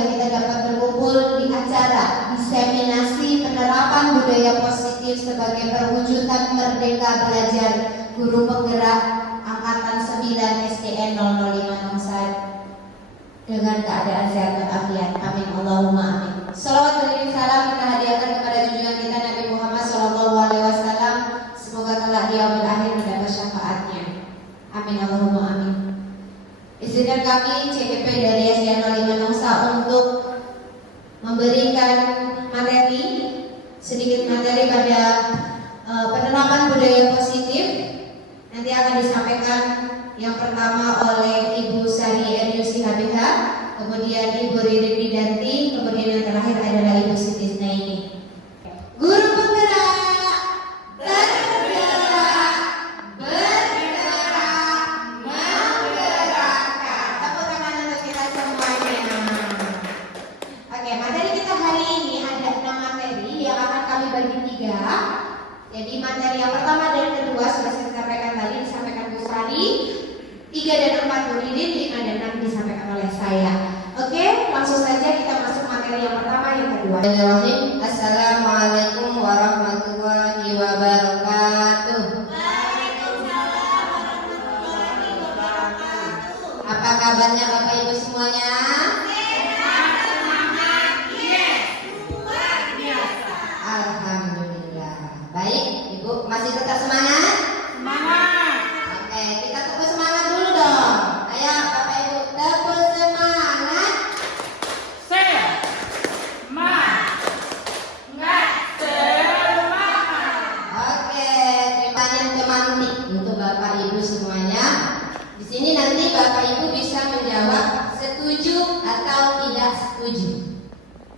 juga kita dapat berkumpul di acara diseminasi penerapan budaya positif sebagai perwujudan merdeka belajar guru penggerak angkatan 9 SDN 005 dengan keadaan sehat walafiat. Amin Allahumma amin. Salawat dan salam kita hadiahkan kepada junjungan kita Nabi Muhammad SAW. Semoga kelak di yaumil akhir mendapat syafaatnya. Amin Allahumma amin. Izinkan kami CPP dari SDN 05 Nongsa untuk memberikan materi, sedikit materi pada penerapan budaya positif. Nanti akan disampaikan yang pertama oleh Ibu Sari Eriusi HBH, kemudian Ibu Ririn Widanti, kemudian yang terakhir adalah Ibu Siti Snaini. Guru penggerak bergerak, menggerakkan. Tepuk tangan untuk kita semuanya. Oke, materi kita hari ini ada 6 materi yang akan kami bagi 3. Jadi materi yang pertama dan kedua sudah saya sampaikan tadi, disampaikan Bu Sari. 3 dan 4 Bu Ririn, 5 dan 6 disampaikan oleh saya. Oke, langsung saja kita masuk materi yang pertama, yang kedua. Assalamualaikum warahmatullahi wabarakatuh. Waalaikumsalam warahmatullahi wabarakatuh. Apa kabarnya Bapak Ibu semuanya? Semangat, yes, luar biasa. Alhamdulillah. Baik, Ibu masih tetap semangat? Semangat. Oke, kita tepuk semangat dulu dong. Ayo Bapak Ibu, tepuk semangat. Semangat. Oke, pertanyaan kemantik untuk Bapak Ibu semuanya. Di sini nanti Bapak Ibu bisa menjawab setuju atau tidak setuju.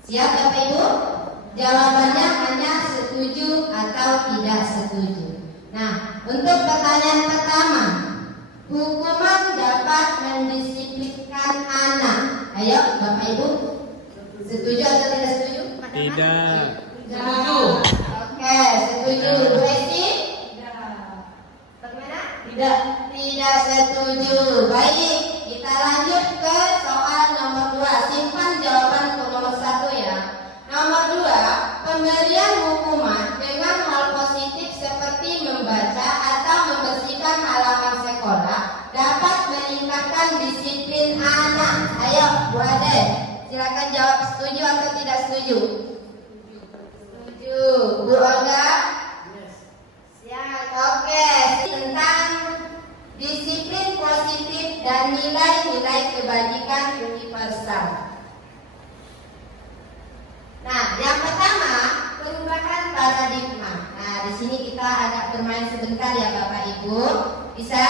Siap Bapak Ibu? Jawabannya hanya setuju atau tidak setuju. Nah, untuk pertanyaan pertama, hukuman dapat mendisiplinkan anak. Ayo Bapak Ibu, setuju atau tidak setuju? Tidak. Setuju. Oke, setuju. Bu Esti? Bagaimana? Tidak. Tidak setuju. Baik, kita lanjut ke soal nomor 2. Simpan jawaban untuk nomor 1 ya. Nomor 2, pemberian hukuman dengan hal positif seperti membaca atau membersihkan halaman sekolah dapat meningkatkan disiplin anak. Ayo, Bu Ade, silakan jawab setuju atau tidak setuju. Setuju. Bu Olga? Siap. Oke, tentang disiplin positif dan nilai-nilai kebajikan universal. Nah, yang pertama, perubahan paradigma. Nah, di sini kita agak bermain sebentar ya Bapak Ibu. Bisa?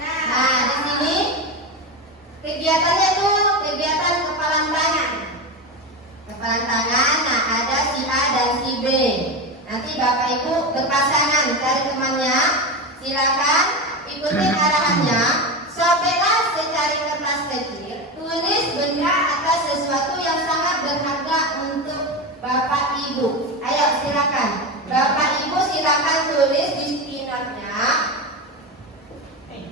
Nah, di sini kegiatannya tuh kegiatan kepalan tangan. Kepalan tangan, nah ada si A dan si B. Nanti Bapak Ibu berpasangan cari temannya. Silakan ikutin arahannya. Sobeklah secari kertas kecil, tulis benda atau sesuatu yang sangat berharga untuk Bapak Ibu. Ayo silakan. Bapak Ibu silakan tulis di spinotnya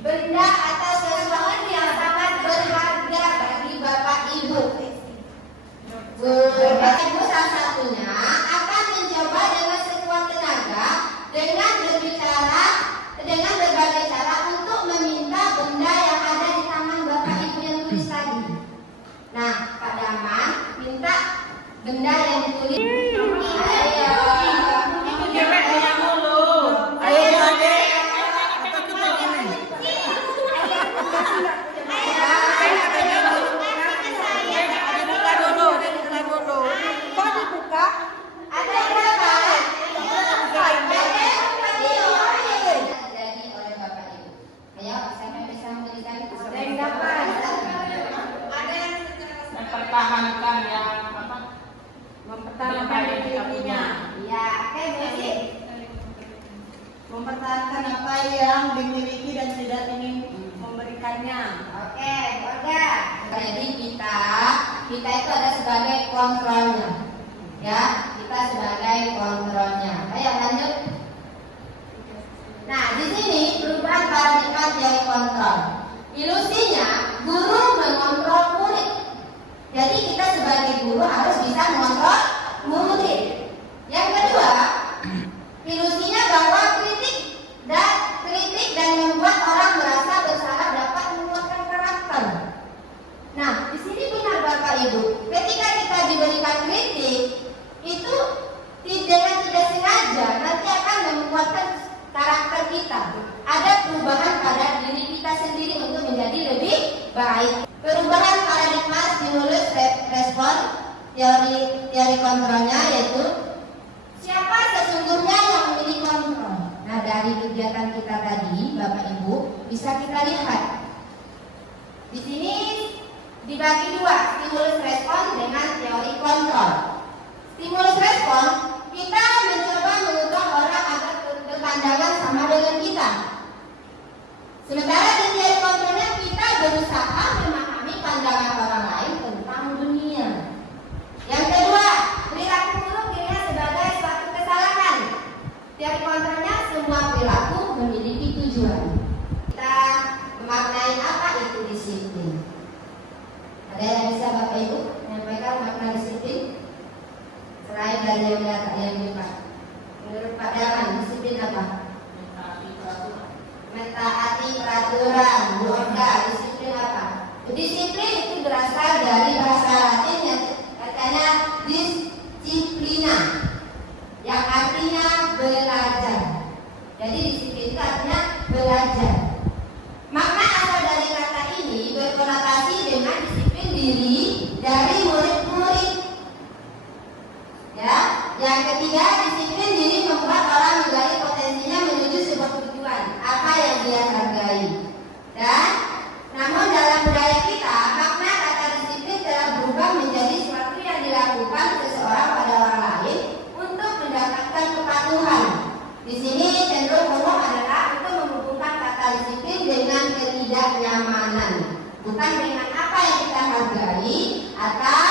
benda atau sesuatu yang sangat berharga bagi Bapak Ibu. Bapak Ibu salah satunya akan mencoba dengan sekuat tenaga dengan berbagai cara untuk meminta benda yang ada di tangan Bapak Ibu yang tulis tadi. Nah, Pak Daman minta benda yang ditulis. Ayo. Mempertahankan yang apa? Mempertahankan dirinya. Ya, oke, Besi. Mempertahankan apa yang dimiliki dan tidak ingin memberikannya. Oke, Olga. Jadi kita itu ada sebagai kontrolnya. Ya, kita sebagai kontrolnya. Ayo lanjut. Nah, di sini perubahan paradigma jadi kontrol. Ilusinya guru mengontrol murid. Jadi kita sebagai guru harus bisa mengontrol murid. Yang kedua, ilusinya bahwa kritik dan membuat orang merasa bersalah dapat menguatkan karakter. Nah, di sini benar Bapak Ibu, ketika kita diberikan kritik itu dengan tidak sengaja nanti akan menguatkan karakter kita. Ada perubahan pada diri kita sendiri untuk menjadi lebih baik. Perubahan paradigma stimulus respon teori kontrolnya yaitu siapa sesungguhnya yang memiliki kontrol. Nah, dari kegiatan kita tadi Bapak Ibu bisa kita lihat di sini dibagi dua, stimulus respon dengan teori kontrol. Stimulus respon, kita mencoba mengubah orang agar berpandangan sama dengan kita. Sementara di teori kontrolnya kita berusaha memahami pandangan orang lain tentang dunia. Yang kedua, perilaku buruk dilihat sebagai suatu kesalahan. Teori kontrolnya semua perilaku memiliki tujuan. Kita memaknai apa itu disiplin. Ada yang bisa Bapak Ibu menyampaikan makna disiplin? Selain dari yang Pak. Menurut Pak Daman, disiplin apa? Mentaati peraturan. Buka, disiplin apa? Disiplin itu berasal dari bahasa Latin yang katanya disiplina, yang artinya belajar. Jadi disiplin itu artinya belajar. Makna asal dari kata ini berkonotasi dengan disiplin diri dari murid-murid. Ya, yang ketiga, disiplin diri membuat orang menggali potensinya menuju sebuah tujuan apa yang dia hargai. Dan namun dalam budaya kita, makna kata disiplin telah berubah menjadi sesuatu yang dilakukan seseorang pada orang lain untuk mendapatkan kepatuhan. Di sini cenderung umum adalah untuk menghubungkan kata disiplin dengan ketidaknyamanan, bukan dengan apa yang kita hargai atau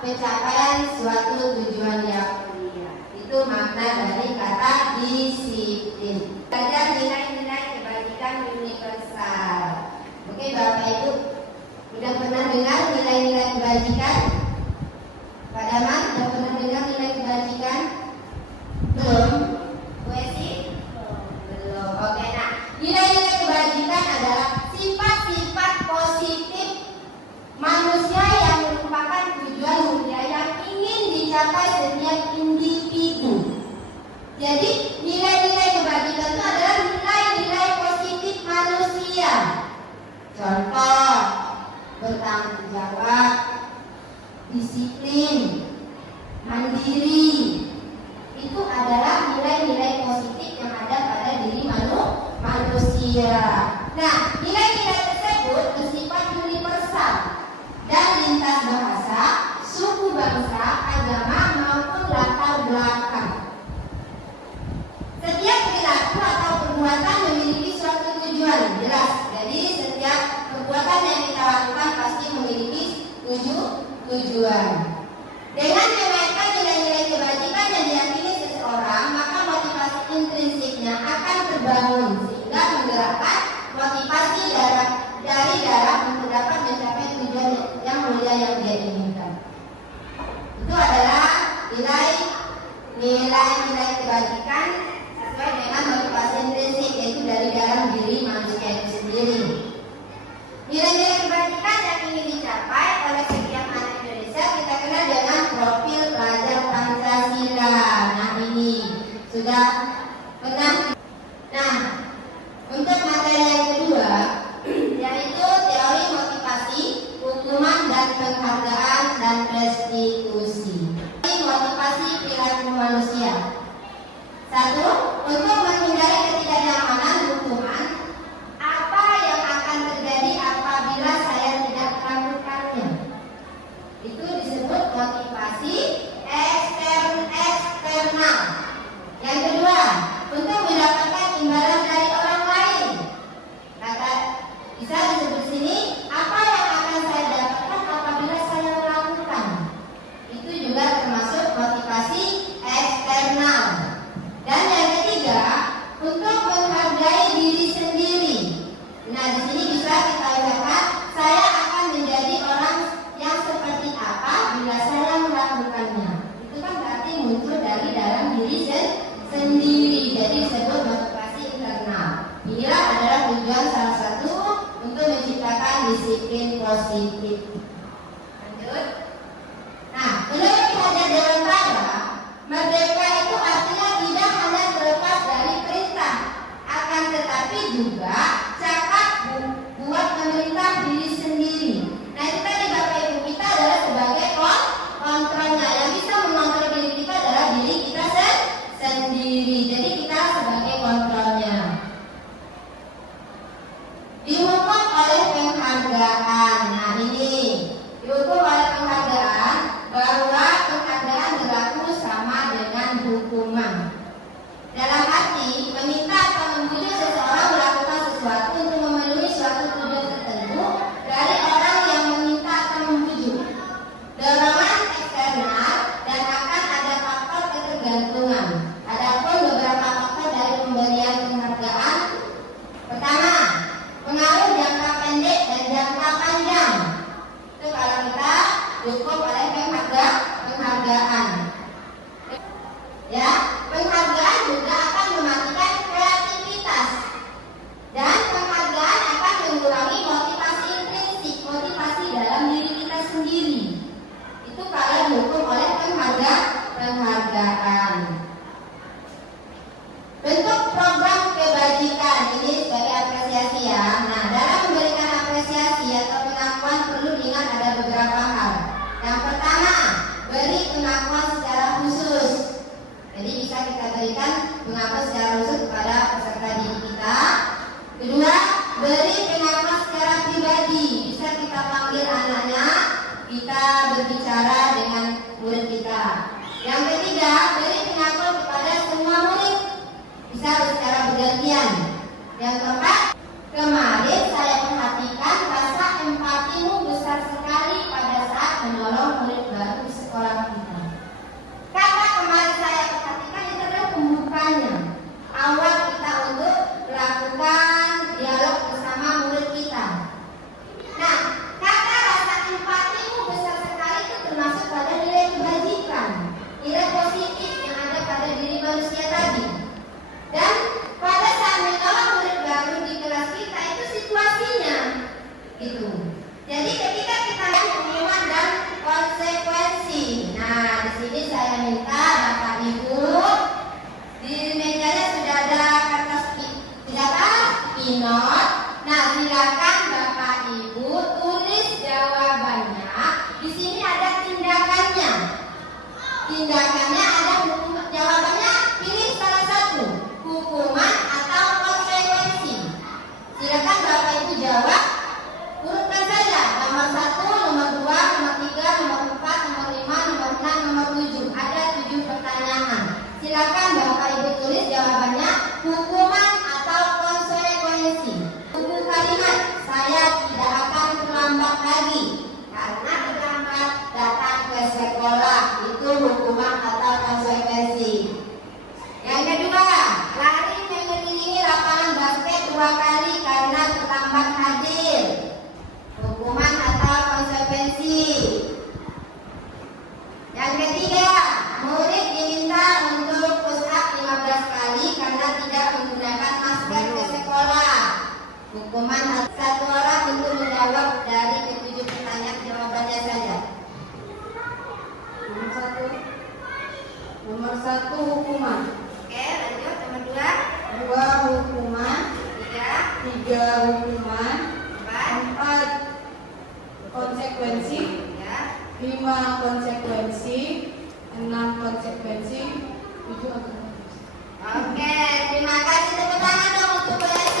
pencapaian suatu tujuan yang mulia. Itu makna dari kata disiplin. Belajar nilai-nilai kebajikan universal. Oke Bapak Ibu, sudah pernah dengar nilai-nilai kebajikan? Pak Daman, sudah pernah dengar nilai kebajikan? Belum? Bu Esi? Belum. Oke, nah nilai-nilai kebajikan adalah sifat-sifat positif manusia yang merupakan tujuan mulia yang ingin dicapai setiap individu. Jadi nilai-nilai kebajikan itu adalah nilai-nilai positif manusia. Contoh, bertanggung jawab, disiplin, mandiri. Itu adalah nilai-nilai positif yang ada pada diri manusia. Nah, nilai-nilai tersebut bersifat universal dan lintas bahasa, suku bangsa, agama maupun latar belakang. Setiap perilaku atau perbuatan memiliki suatu tujuan jelas. Jadi setiap perbuatan yang kita lakukan pasti memiliki tujuan. Dengan memainkan nilai-nilai kebajikan yang diyakini seseorang, maka motivasi intrinsiknya akan terbangun sehingga menggerakkan motivasi dari dalam untuk dapat mencapai tujuan yang mulia yang dia inginkan. Itu adalah nilai-nilai kebajikan sesuai dengan motivasi intrinsik, yaitu dari dalam diri manusia itu sendiri. Nilai-nilai kebajikan yang ingin dicapai oleh setiap anak Indonesia kita kenal dengan profil pelajar Pancasila. Nah, ini sudah pernah. Nah, untuk materi yang kedua yaitu teori motivasi, hukuman dan penghargaan dan restitusi. Motivasi perilaku manusia. Satu, untuk menghindari ketidaknyamanan hukuman. Apa yang akan terjadi apabila saya tidak melakukannya? Itu disebut motivasi eksternal. Yang kedua, untuk mendapatkan imbalan dari orang lain. Kata bisa disebut sini, apa yang akan saya dapatkan apabila saya melakukan? Itu juga termasuk motivasi eksternal. Dan yang ketiga, untuk menghargai diri sendiri. Nah, di sini bisa kita lihat, saya akan menjadi orang yang seperti sendiri. Jadi disebut motivasi internal. Inilah adalah tujuan salah satu untuk menciptakan disiplin positif. Lanjut. Nah, menurut Hajar Dewantara, merdeka itu artinya tidak hanya terlepas dari perintah, akan tetapi juga cakap buat memerintah diri sendiri. Nah, itu tadi Bapak Ibu, kita adalah sebagai kontrolnya. Yang bisa mengontrol diri kita adalah diri kita sendiri. Jadi kita sebagai kontrolnya. Dihukum oleh penghargaan. Nah, ini dihukum oleh penghargaan bahwa penghargaan berlaku sama dengan hukuman. Dalam arti meminta atau membujuk seseorang melakukan sesuatu untuk memenuhi suatu tujuan tertentu dari orang yang meminta atau membujuk. Dorongan eksternal dan akan ada faktor ketergantungan. Adapun beberapa faktor dari pemberian penghargaan. Pertama, pengaruh jangka pendek dan jangka panjang. Itu kalau kita dihukum oleh penghargaan. Ya, penghargaan juga akan mematikan kreativitas dan penghargaan akan mengurangi motivasi intrinsik, motivasi dalam diri kita sendiri. Itu kalau dihukum oleh penghargaan. Bentuk program kebajikan ini sebagai apresiasi ya. Nah, dalam memberikan apresiasi atau pengakuan perlu diingat ada beberapa hal. Yang pertama, beri pengakuan secara khusus. Jadi bisa kita berikan pengakuan secara khusus kepada peserta didik kita. Kedua, beri pengakuan secara pribadi. Bisa kita panggil anaknya, kita berbicara dengan murid kita. Yang ketiga, beri pengakuan kepada semua murid. Bisa secara bergantian. Yang keempat, kemarin saya perhatikan rasa empatimu besar sekali pada saat menolong murid baru di sekolah kita. Kata kemarin saya perhatikan itu adalah pembukanya. Awal kita untuk melakukan dialog bersama murid kita. Nah, kata rasa empatimu besar sekali itu termasuk pada nilai kebajikan, nilai positif yang ada pada diri manusia tadi. Dan pada saat menolong murid baru di kelas kita itu situasinya gitu. Jadi ketika kita hukuman dan konsekuensi. Nah, di sini saya minta Bapak Ibu di mejanya sudah ada kertas pinot. Nah, silakan Bapak Ibu tulis jawabannya. Di sini ada tindakannya. Tindakannya ada hukum, jawabannya pilih salah satu, hukuman atau konsekuensi. Silakan Bapak Ibu jawab. Urutkan saja nomor 1, nomor 2, nomor 3, nomor 4, nomor 5, nomor 6, nomor 7. Ada 7 pertanyaan. Silakan Bapak Ibu tulis jawabannya, hukuman atau konsekuensi. Buku kalimat, saya tidak akan terlambat lagi karena terlambat datang ke sekolah. Itu hukuman atau konsekuensi. Yang kedua, lari mengelilingi lapangan basket 2 kali karena terlambat hadir. Hukuman atau konsekuensi. Yang ketiga, murid diminta untuk push up 15 kali karena tidak menggunakan masker ke sekolah. Hukuman satu orang untuk menjawab dari ke-7 pertanyaan, jawabannya saja. Nomor satu hukuman. Oke, lanjut nomor 2. 2 hukuman. 3 hukuman. 4 konsekuensi. 5 konsekuensi. 6 konsekuensi. 7 konsekuensi. Oke, terima kasih. Tepuk tangan dong untuk Berarti.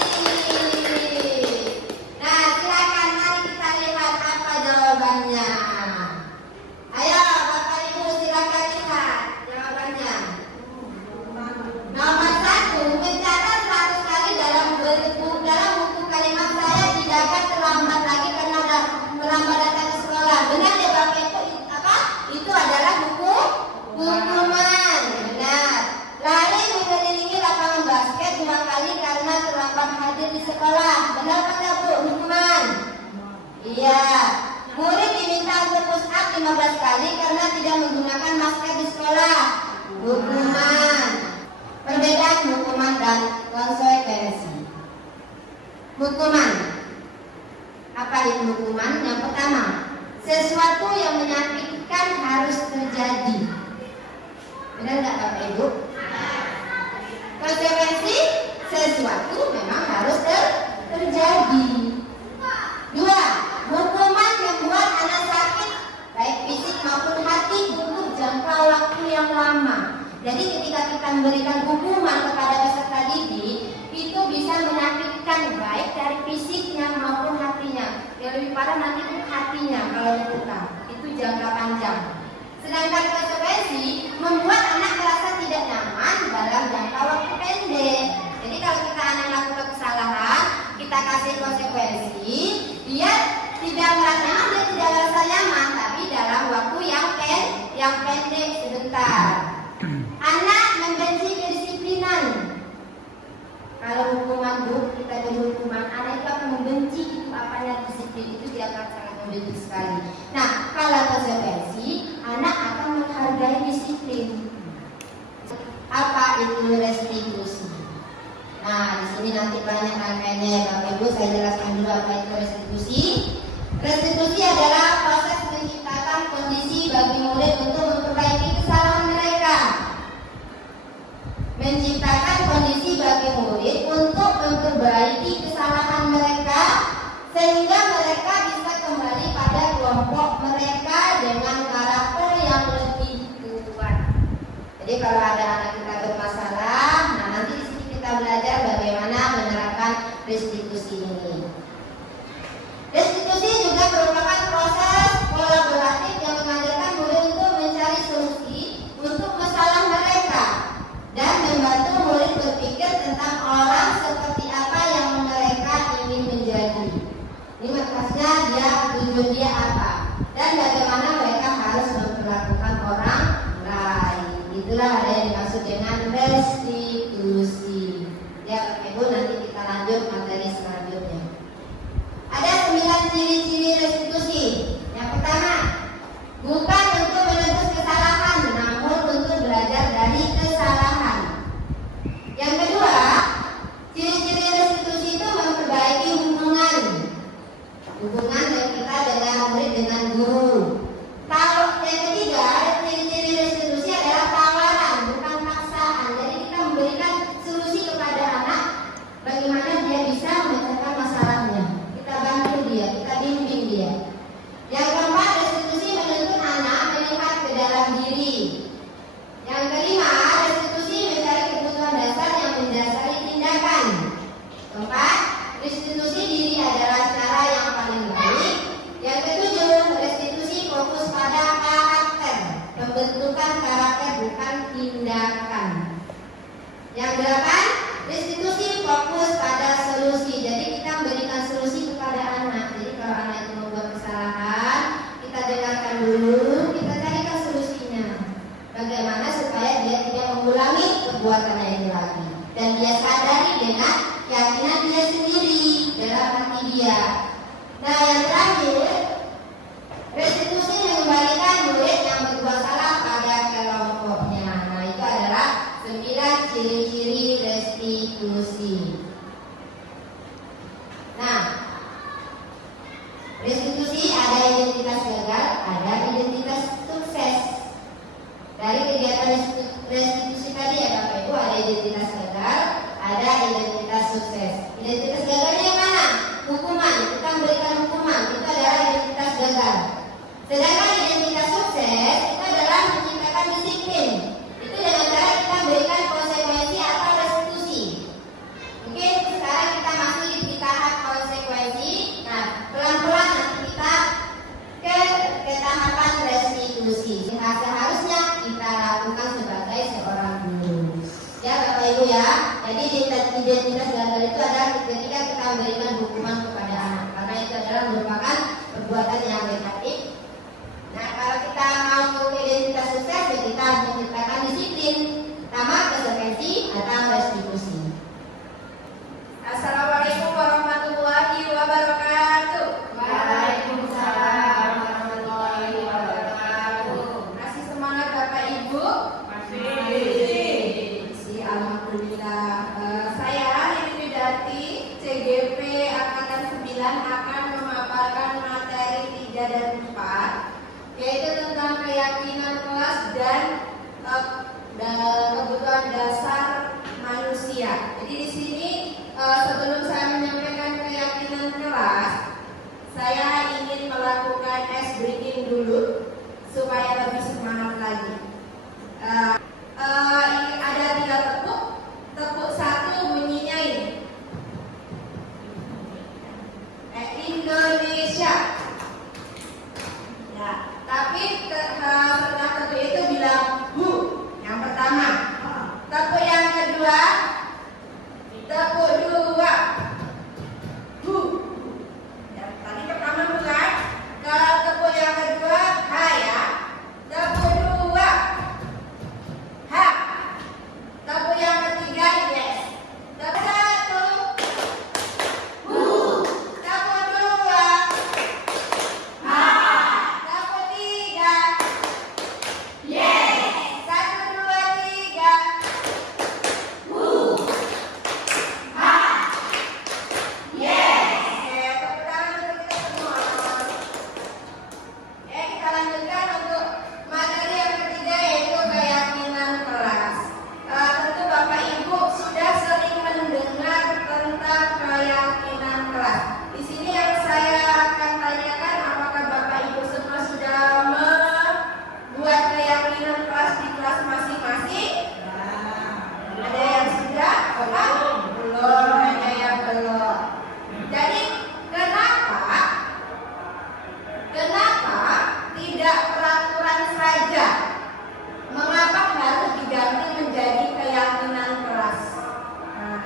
Nah, silakan mari kita lihat apa jawabannya. Ayo, Bapak Ibu silakan lihat jawabannya. Nomor 1, mencatat 100 kali dalam buku kalimat saya tidak akan terlambat lagi karena terlambat datang ke sekolah. Benar ya Bapak Ibu? Apa? Itu adalah hukuman. Benar. Lari mengelilingi lapangan basket 2 kali karena terlambat hadir di sekolah. Benar apa Bu? Hukuman. Iya. Murid diminta untuk push up 15 kali karena tidak menggunakan masker di sekolah. Hukuman. Perbedaan hukuman dan konsekuensi. Hukuman. Apa itu hukuman? Yang pertama, sesuatu yang menyakitkan harus terjadi. Benar nggak Bapak Ibu? Konsekuensi, sesuatu memang harus terjadi. Dua, hukuman membuat anak sakit baik fisik maupun hati untuk jangka waktu yang lama. Jadi ketika kita memberikan hukuman kepada peserta didik, itu bisa menyakitkan baik dari fisiknya maupun hatinya. Yang lebih parah nanti itu hatinya kalau diluka. Itu jangka panjang. Sedangkan konsekuensi membuat anak merasa tidak nyaman dalam jangka waktu pendek. Jadi kalau kita anak melakukan kesalahan, kita kasih konsekuensi, dia tidak merasa nyaman, dia tidak merasa nyaman, tapi dalam waktu yang pendek sebentar. Anak membenci kedisiplinan. Kalau hukuman Bu, kita beri hukuman, anak itu akan membenci itu apanya disiplin, itu dia akan sangat membenci sekali. Nah, kalau konsekuensi, anak akan menghargai disiplin. Apa itu restitusi? Nah, di sini nanti banyak rangkaiannya, Bapak Ibu. Saya jelaskan dulu apa itu restitusi. Restitusi adalah proses menciptakan kondisi bagi murid untuk memperbaiki kesalahan mereka. Menciptakan kondisi bagi murid untuk memperbaiki kesalahan mereka sehingga mereka bisa kembali pada kelompok mereka dengan karakter yang lebih kuat. Jadi kalau ada anak kita bermasalah, nah nanti di sini kita belajar bagaimana menerapkan restitusi ini. Restitusi juga merupakan proses kolaboratif yang mengajarkan murid untuk mencari solusi untuk masalah mereka dan membantu murid berpikir tentang orang seperti apa yang mereka ingin menjadi. Ini maksudnya tujuan dia apa dan bagaimana mereka harus memperlakukan orang lain. Itulah ada yang dimaksud dengan restitusi. Ya Bapak Ibu, nanti kita lanjut materi selanjutnya. Ada 9 ciri-ciri restitusi. Yang pertama, bukan untuk menebus kesalahan, namun untuk belajar dari kesalahan. Yang kedua, ciri-ciri restitusi itu memperbaiki hubungan dari kita dengan murid dengan guru. Kalau yang ketiga, ciri-ciri restitusi adalah tawaran, bukan paksaan. Jadi kita memberikan solusi kepada anak bagaimana dia bisa memecahkan masalahnya. Kita bantu dia, kita bimbing dia. Yang keempat, restitusi menuntut anak melihat ke dalam diri. Yang kelima, restitusi mencari kebutuhan dasar yang mendasari tindakan. Keempat, restitusi diri adalah cara yang paling baik. Yang ketujuh, restitusi fokus pada karakter, pembentukan karakter bukan tindakan. Yang delapan, restitusi fokus pada solusi. Jadi kita memberikan solusi kepada anak. Jadi kalau anak itu membuat kesalahan, kita dengarkan dulu, kita carikan solusinya. Bagaimana supaya dia tidak mengulangi perbuatannya ini lagi. Dan dia sadari dengan keyakinan dia sendiri dalam hati dia. Nah yang terakhir, restitusi mengembalikan murid yang berbuat salah pada kelompoknya. Nah itu adalah 9 ciri-ciri restitusi. Nah, restitusi ada identitas gagal, ada identitas sukses. Dari kegiatan restitusi tadi ya Bapak Ibu, ada identitas gagal, ada identitas sukses. Identitas gagalnya yang mana? Hukuman, kita memberikan hukuman, itu adalah identitas gagal. Sedangkan identitas sukses itu adalah menciptakan disiplin. Itu dengan cara kita berikan konsekuensi atau restitusi. Mungkin sekarang kita masih di tahap konsekuensi. Nah, pelan-pelan nanti kita ke tahapan restitusi. Nah, seharusnya kita lakukan sebagai seorang guru. Ya Bapak Ibu ya. Jadi identitas gagal itu adalah ketika kita memberikan hukuman kepada anak. Karena itu adalah merupakan perbuatan yang negatif. Nah, kalau kita mau identitas sukses, ya kita harus menciptakan disiplin, pertama konsekuensi atau restitusi. Assalamualaikum warahmatullahi wabarakatuh. Waalaikumsalam warahmatullahi wabarakatuh. Masih semangat Bapak Ibu? Masih. Alhamdulillah. dan kebutuhan dasar manusia. Jadi di sini sebelum saya menyampaikan keyakinan kelas, saya ingin melakukan ice breaking dulu supaya lebih semangat lagi. Ini ada 3 tepuk. Tepuk 1 bunyinya ini. Indonesia. Ya, tapi setelah tepuk itu bilang hu. Yang pertama. Tepuk yang kedua. Tepuk 2. Hu. Ya, tadi pertama bukan. Kalau tepuk yang kedua ha ya. Tepuk 2. Ha. Tepuk yang ketiga yes. Tepuk 1. Hu. Tepuk 2. Ha. Tepuk 3. Yes. 1, 2, 3. Hu. Ha. Yes. Oke, tepuk tangan untuk kita semua. Oke, kita lanjutkan untuk materi yang ketiga yaitu keyakinan kelas. Tentu Bapak Ibu sudah sering mendengar tentang keyakinan kelas. Di sini yang saya akan tanyakan, apakah Bapak Ibu semua sudah membuat keyakinan kelas di kelas masing-masing? Ada yang sudah? Belum, ada yang belum. Jadi kenapa tidak peraturan saja? Mengapa harus diganti menjadi keyakinan kelas? Nah,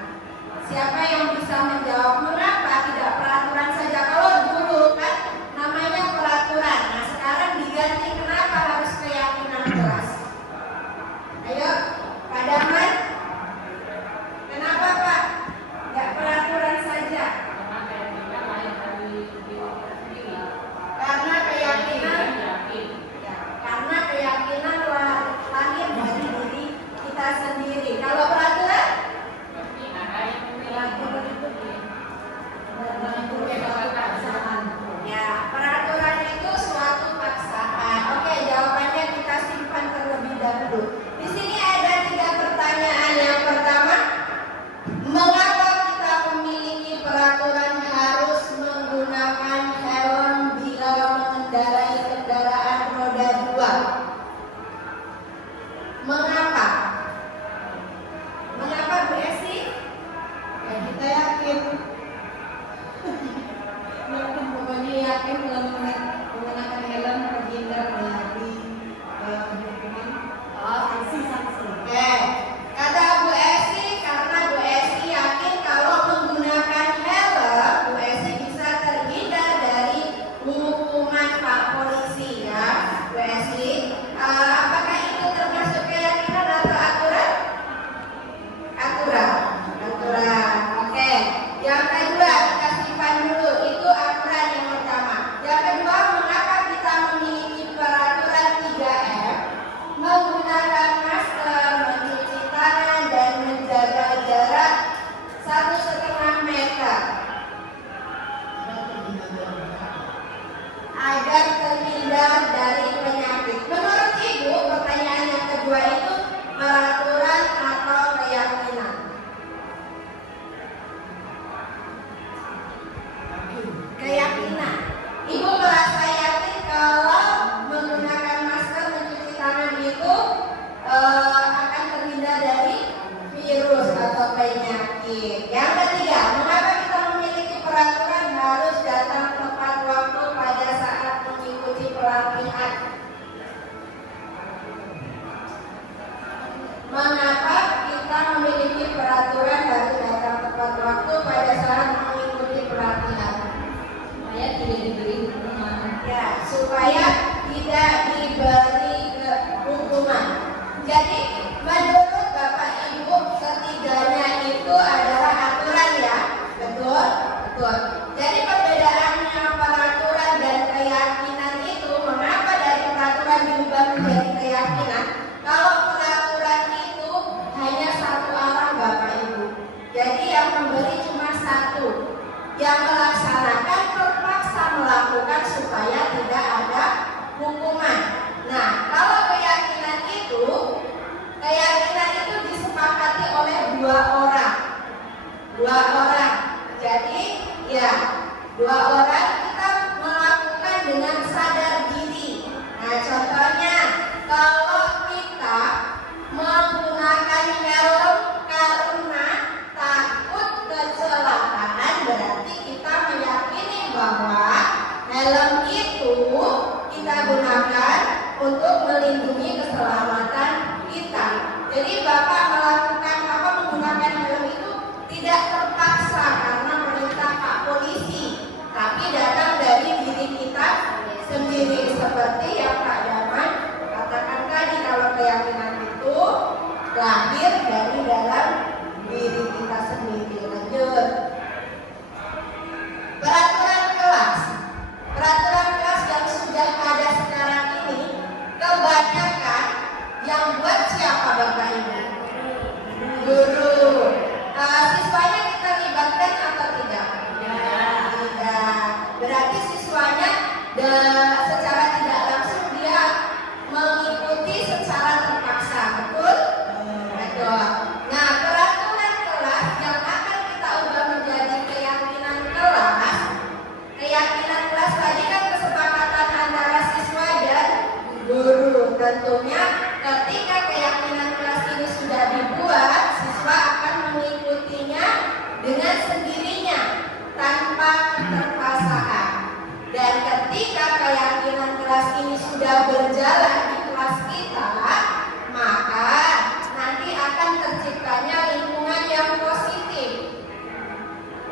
siapa yang bisa menjawab mengapa tidak peraturan saja? Kalau dulu kan namanya peraturan. Nah, sekarang diganti, kenapa harus keyakinan kelas? Ayo, Pak Daman. Kenapa Pak? Tidak peraturan saja. Karena keyakinan lahir dari diri kita sendiri. Kalau peraturan? Ya, peraturan itu suatu paksaan. Oke, jawabannya kita simpan terlebih dahulu. Di sini ada 3 pertanyaan. Yang pertama, mengapa kita memiliki peraturan harus menggunakan helm bila mengendarai kendaraan roda 2? Mengapa? Mengapa Bu Esi? Ya, kita yakin. Pokoknya yakin kalau menggunakan helm terhindar dari hukuman sanksi-sanksi. Oke, kata Bu Esi, karena Bu Esi yakin kalau menggunakan helm, Bu Esi bisa terhindar dari hukuman Pak Polisi ya, Bu Esi. Apakah itu termasuk keyakinan atau aturan? Aturan. Oke. Yang kedua kita simpan dulu, itu aturan yang pertama. Yang kedua, mengapa kita memiliki peraturan 3M? Menggunakan masker, mencuci tangan, dan menjaga jarak 1,5 meter agar terhindar dari penyakit. Menurut Ibu, pertanyaan yang kedua itu peraturan atau keyakinan? Keyakinan. Ibu merasa yakin kalau menggunakan masker, mencuci tangan itu akan terhindar dari virus atau penyakit. Yang ketiga, mengapa kita memiliki peraturan harus datang tepat waktu pada saat mengikuti pelatihan? Mengapa kita memiliki peraturan harus datang tepat waktu pada saat mengikuti pelatihan? Supaya tidak diberi hukuman. Ya, supaya tidak diberi hukuman. Jadi, menurut Bapak Ibu, ketiganya itu adalah aturan ya, betul? Betul. Jadi perbedaannya peraturan dan keyakinan itu, mengapa dari peraturan diubah menjadi keyakinan? Kalau peraturan itu hanya satu arah Bapak Ibu. Jadi yang memberi cuma satu, yang melaksanakan terpaksa melakukan supaya tidak ada hukuman. Siswanya kita libatkan atau tidak? Tidak. Berarti siswanya secara tidak langsung dia mengikuti secara terpaksa, betul? Betul. Nah, peraturan kelas yang akan kita ubah menjadi keyakinan kelas. Keyakinan kelas tadi kan kesepakatan antara siswa dan guru. Tentunya ketika keyakinan kelas ini sudah dibuat, siswa akan mengikutinya dengan sendirinya tanpa keterpaksaan. Dan ketika keyakinan kelas ini sudah berjalan di kelas kita, maka nanti akan terciptanya lingkungan yang positif.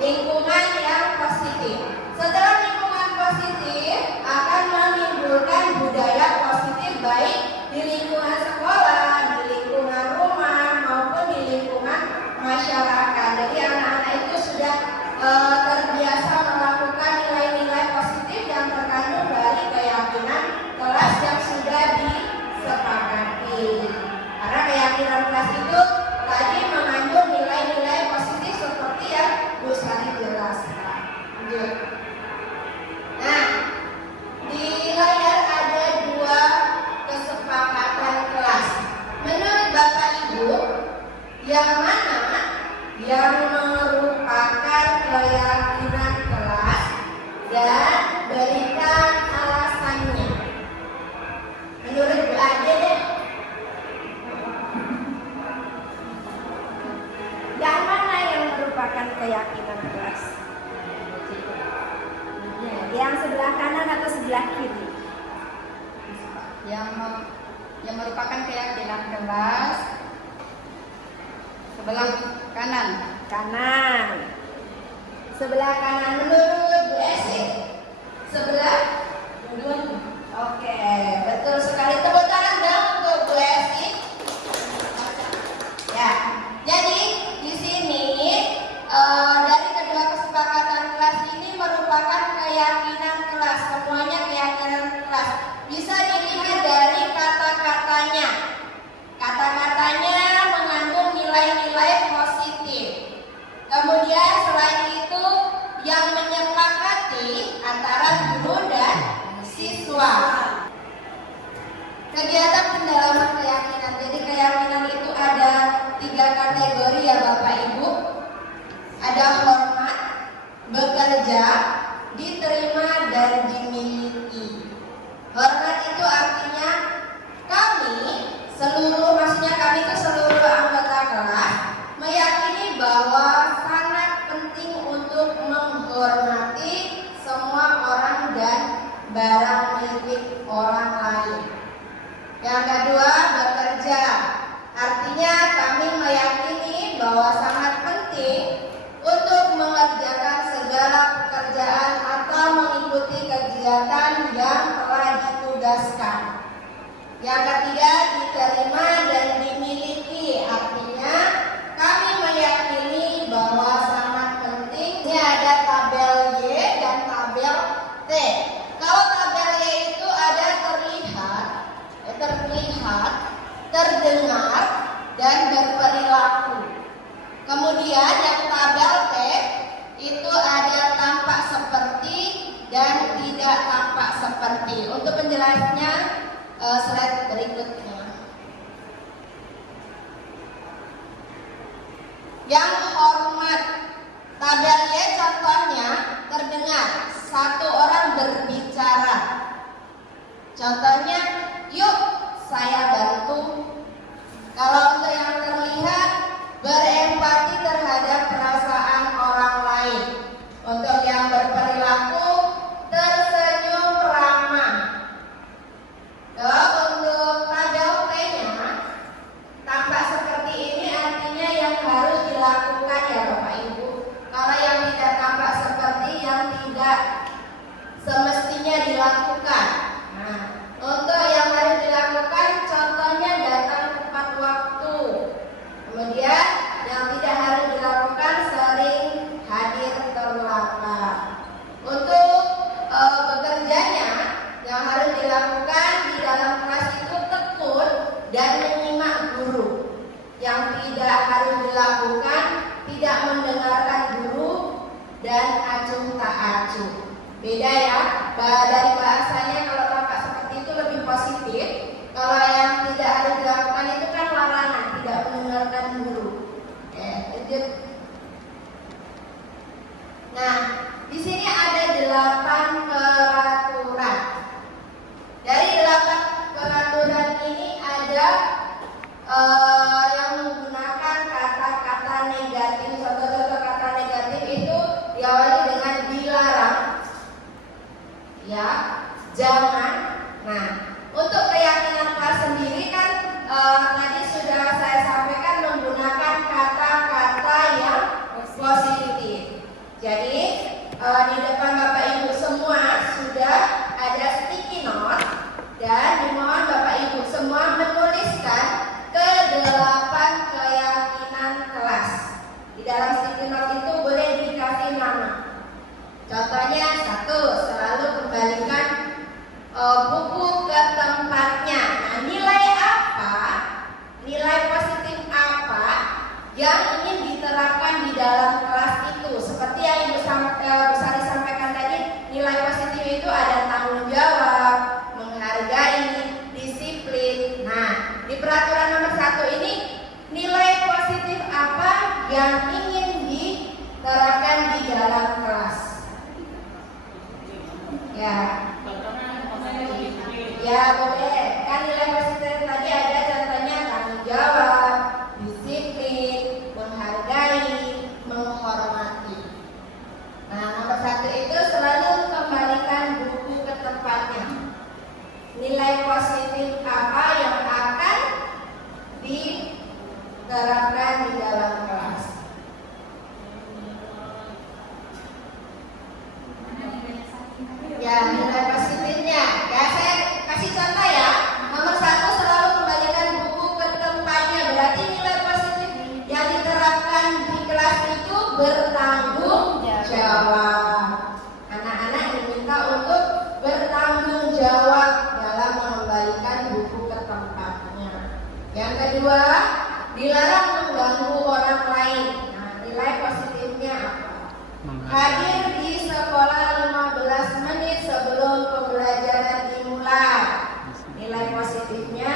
Lingkungan yang positif. Setelah lingkungan positif akan menimbulkan budaya positif baik di lingkungan sekolah, di lingkungan rumah maupun di lingkungan masyarakat. Jadi anak-anak itu sudah terbiasa melakukan nilai-nilai positif yang terkandung dari keyakinan kelas yang sudah disepakati. Karena keyakinan kelas itu tadi mengandung nilai-nilai positif seperti yang Bu Sari jelaskan. Lanjut. Nah, di layar ada 2 kesepakatan kelas. Menurut Bapak Ibu, yang mana yang merupakan keyakinan kelas dan berikan alasannya? Menurut Bu Ade deh. Yang mana yang merupakan keyakinan kelas? Yang sebelah kanan atau sebelah kiri? Yang merupakan keyakinan kelas sebelah kanan. Kanan. Sebelah kanan menurut Bu Esi. Sebelah dua. Oke, betul sekali. Tepuk tangan dong untuk Bu Esi. Ya, jadi di sini dari kedua kesepakatan kelas ini merupakan keyakinan kelas. Semuanya keyakinan kelas. Bisa dilihat dari kata-katanya. Kata-katanya mengandung nilai-nilai positif. Kemudian selain itu yang menyepakati antara guru dan siswa. Kegiatan pendalaman keyakinan. Jadi keyakinan itu ada 3 kategori ya Bapak Ibu. Ada hormat, bekerja, diterima, dan dimiliki. Hormat itu artinya kami itu seluruh anggota kelas meyakini bahwa sangat penting untuk menghormati semua orang dan barang milik orang lain. Yang kedua, bekerja. Artinya kami meyakini bahwa sangat penting untuk mengerjakan segala pekerjaan atau mengikuti kegiatan yang telah ditugaskan. Yang ketiga, diterima dan dimiliki. Artinya kami meyakini bahwa sangat penting. Ini ada tabel Y dan tabel T. Kalau tabel Y itu ada terlihat, terdengar, dan berperilaku. Kemudian yang tabel T itu ada tampak seperti dan tidak tampak seperti. Untuk penjelasannya slide berikutnya. Yang hormat, tabel Y contohnya terdengar, 1 orang berbicara. Contohnya, yuk saya bantu. Kalau untuk yang terlihat, berempati terhadap perasaan orang lain. Untuk yang berperilaku, tersenyum ramah. Untuk tabel T-nya tampak seperti ini, artinya yang harus dilakukan ya Bapak Ibu. Kalau yang tidak tampak seperti yang tidak semestinya dilakukan. Nah, untuk yang harus dilakukan, contohnya datang tepat waktu. Kemudian yang tidak harus dilakukan, sering hadir terlambat. Untuk bekerjanya, yang harus dilakukan di dalam kelas itu tekun dan menyimak guru. Yang tidak harus dilakukan, tidak tidak mendengarkan guru, dan acuh tak acuh. Beda ya, dari bahasanya kalau tampak seperti itu lebih positif. Kalau yang tidak ada dilakukan itu kan larangan, tidak mendengarkan guru. Itu. Nah, di sini ada 8 peraturan. Dari 8 peraturan ini ada yang menggunakan kata-kata negatif. Contoh-contoh kata negatif itu diawali dengan dilarang, ya, jangan. Nah, untuk keyakinan kelas sendiri kan tadi sudah saya sampaikan menggunakan kata-kata yang positif. Jadi di depan Bapak Ibu semua sudah ada sticky note dan dimohon Bapak Ibu semua menuliskan ke-8 keyakinan kelas. Di dalam sticky note itu boleh dikasih nama. Contohnya 1, selalu kembalikan buku ke tempatnya. Nah, nilai apa, nilai positif apa yang ingin diterapkan di dalam kelas itu? Seperti yang Ibu Sari sampaikan tadi, nilai positif itu ada tanggung jawab, menghargai, disiplin. Nah, di peraturan nomor 1 ini nilai positif apa yang ingin diterapkan di dalam kelas? Ya boleh. Kan nilai positif tadi ada contohnya tanggung jawab, disiplin, menghargai, menghormati. Nah, nomor 1 itu selalu kembalikan buku ke tempatnya. Nilai positif apa yang akan diterapkan di dalam kelas? Ya, nilai positifnya. Ya, saya kasih contoh ya. Nomor 1 selalu kembalikan buku ke tempatnya. Berarti nilai positif yang diterapkan di kelas itu bertanggung jawab. Anak-anak diminta untuk bertanggung jawab dalam mengembalikan buku ke tempatnya. Yang kedua, dilarang mengganggu orang lain. Nah, nilai positifnya apa? Hadir di sekolah 15 menit sebelum pembelajaran dimulai. Nilai positifnya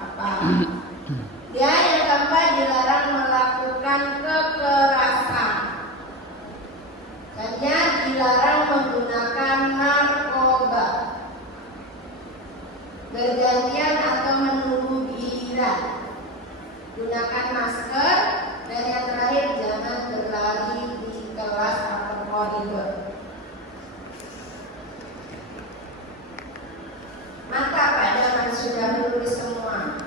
apa? Dan yang keempat, dilarang melakukan kekerasan. Hanya dilarang menggunakan narkoba, bergantian atau menunggu giliran, gunakan masker, dan yang terakhir jangan berlari di kelas atau koridor. Maka Pak Daman sudah menulis semua.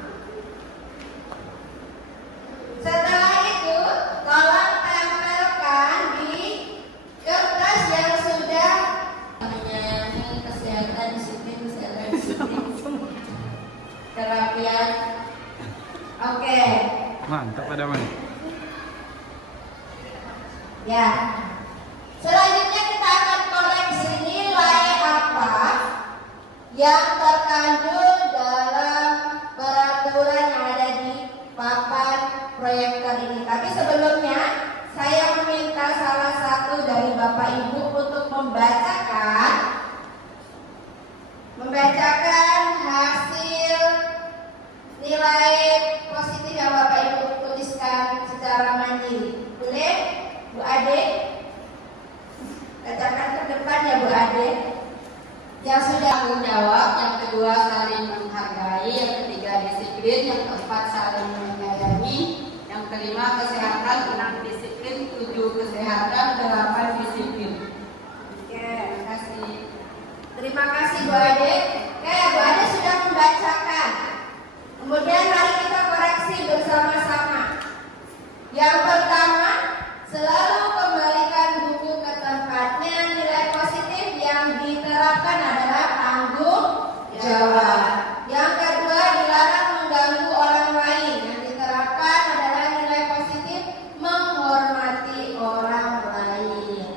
Setelah itu, tolong tempelkan di kertas yang sudah menyayangi kesehatan disiplin, kerapian. Oke. Mantap Pak Daman. Ya. Selanjutnya kita akan koreksi nilai apa yang terkandung dalam peraturan yang ada di papan proyektor ini. Tapi sebelumnya saya meminta salah satu dari Bapak Ibu untuk membacakan hasil nilai positif yang Bapak Ibu tuliskan secara mandiri. Boleh, Bu Ade? Bacakan ke depan ya Bu Ade. Yang sudah tanggung jawab, yang kedua saling menghargai, yang ketiga disiplin, yang keempat saling menyayangi, yang kelima kesehatan, 6 disiplin, 7 kesehatan, 8 disiplin. Oke, terima kasih. Terima kasih Bu Ade. Oke, Bu Ade sudah membacakan. Kemudian mari kita koreksi bersama-sama. Yang pertama, selalu kembalikan buku ke tempatnya. Nilai positif yang diterapkan adalah tanggung jawab. Yang kedua, dilarang mengganggu orang lain. Yang diterapkan adalah nilai positif menghormati orang lain.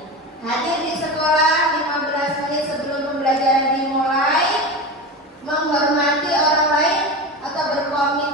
Hadir di sekolah 15 menit sebelum pembelajaran dimulai. Menghormati orang lain atau berkomitmen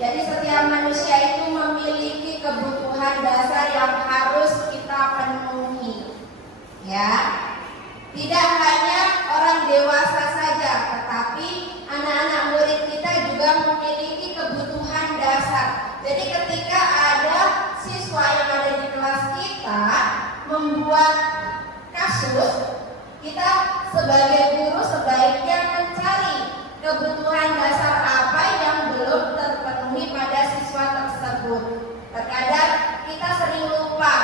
Jadi setiap manusia itu memiliki kebutuhan dasar yang harus kita penuhi. Ya. Tidak hanya orang dewasa saja, tetapi anak-anak murid kita juga memiliki kebutuhan dasar. Jadi ketika ada siswa yang ada di kelas kita membuat kasus, kita sebagai guru sebaiknya mencari kebutuhan dasar apa yang belum terpenuhi pada siswa tersebut. Terkadang kita sering lupa,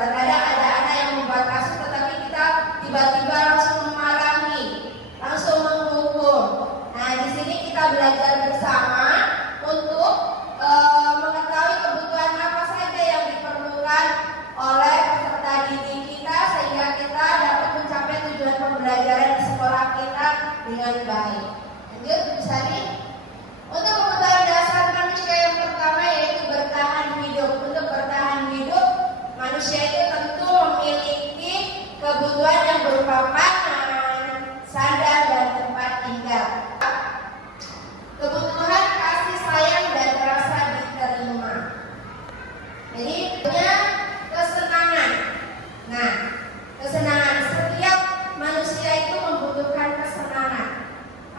terkadang ada anak yang membuat kasus tetapi kita tiba-tiba langsung memarahi, langsung menghukum. Nah, di sini kita belajar bersama untuk mengetahui kebutuhan apa saja yang diperlukan oleh peserta didik kita sehingga kita dapat mencapai tujuan pembelajaran di sekolah kita dengan baik. Lanjut, bisa nih. Untuk kebutuhan dasar manusia yang pertama yaitu bertahan hidup. Untuk bertahan hidup, manusia itu tentu memiliki kebutuhan yang berupa pangan, sandang, dan tempat tinggal. Kebutuhan kasih sayang dan rasa diterima. Jadi punya kesenangan. Nah, kesenangan, setiap manusia itu membutuhkan kesenangan.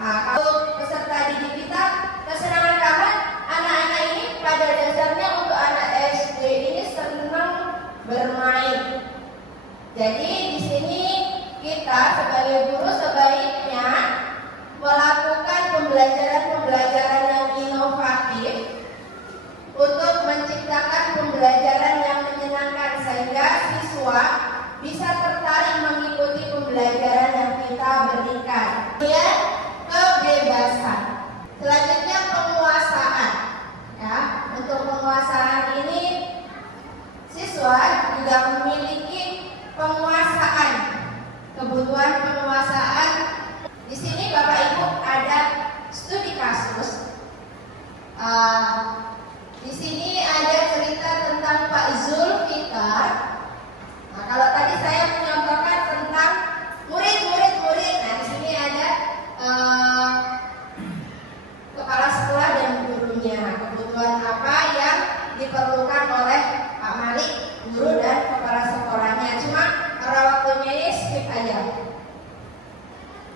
Kalau peserta didik kita, kesenangan karena anak-anak ini pada dasarnya untuk anak SD ini senang bermain. Jadi di sini kita sebagai guru sebaiknya melakukan pembelajaran yang inovatif untuk menciptakan pembelajaran yang menyenangkan sehingga siswa bisa tertarik mengikuti pembelajaran yang kita berikan. Kemudian kebebasan. Selanjutnya penguasaan. Ya, untuk penguasaan ini siswa juga memiliki penguasaan, kebutuhan penguasaan. Di sini Bapak Ibu ada studi kasus. Di sini ada cerita tentang Pak Zulfikar. Nah, kalau tadi saya menyampaikan tentang murid. Nah, di sini ada kepala sekolah dan gurunya. Kebutuhan apa yang diperlukan oleh Pak Malik, guru dan kepala sekolahnya. Cuma karena waktunya ini skip aja.